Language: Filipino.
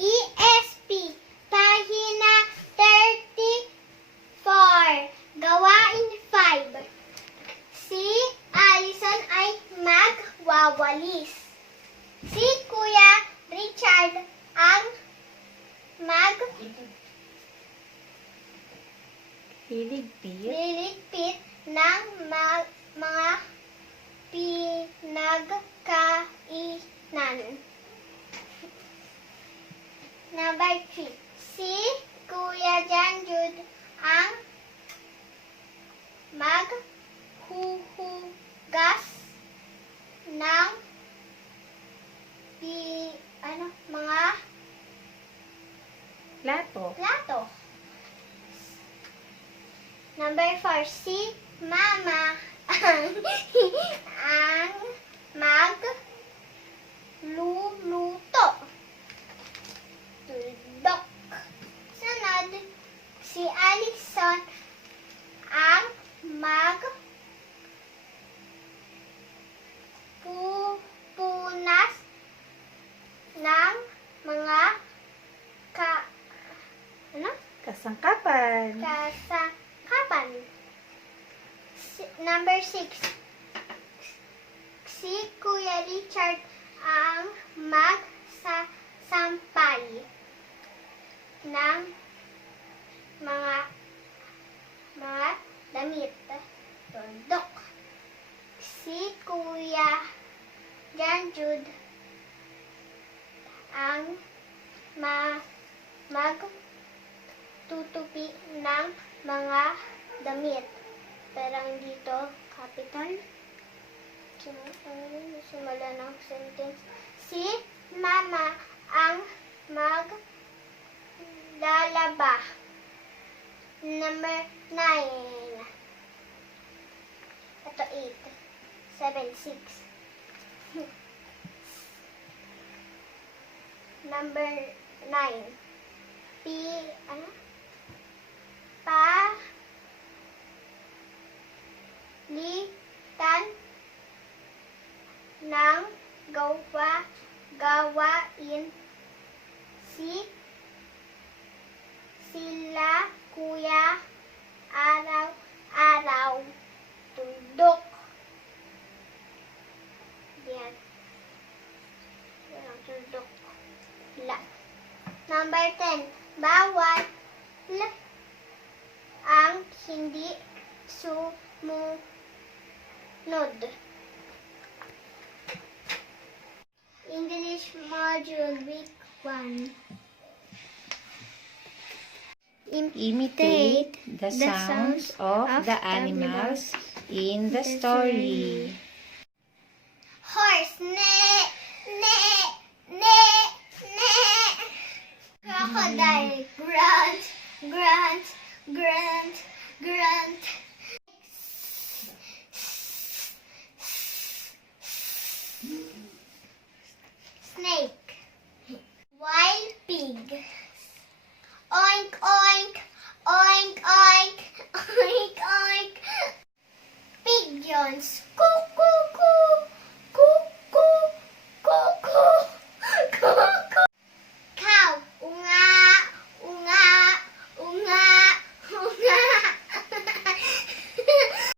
ESP, pahina 34, Gawain 5. Si Allison ay magwawalis. Si Kuya Richard ang liligpit ng mga pinagkainan. Number 3. Si Kuya John Jude ang maghuhugas ng mga plato. Number 4. Si Mama ang magluluto. Tuldok. Sunod, si Allison ang magpupunas ng mga kasangkapan. Number 6. Si Kuya Richard ang magsasampay ng mga damit. Tundok. Si Kuya John Jude ang magtutupi ng mga damit. Pero dito, capital. Simula ng sentence. Si Mama ang maglalaba. Number 9. Ito 8. 7, 6. Number 9. Palitan ng gawain sila Kuya araw-araw. Tuldok. Yan. Tuldok. Number 10. Bawal ang hindi sumunod. English Module Week 1. Imitate the sounds of the animals in the story. Horse, neigh.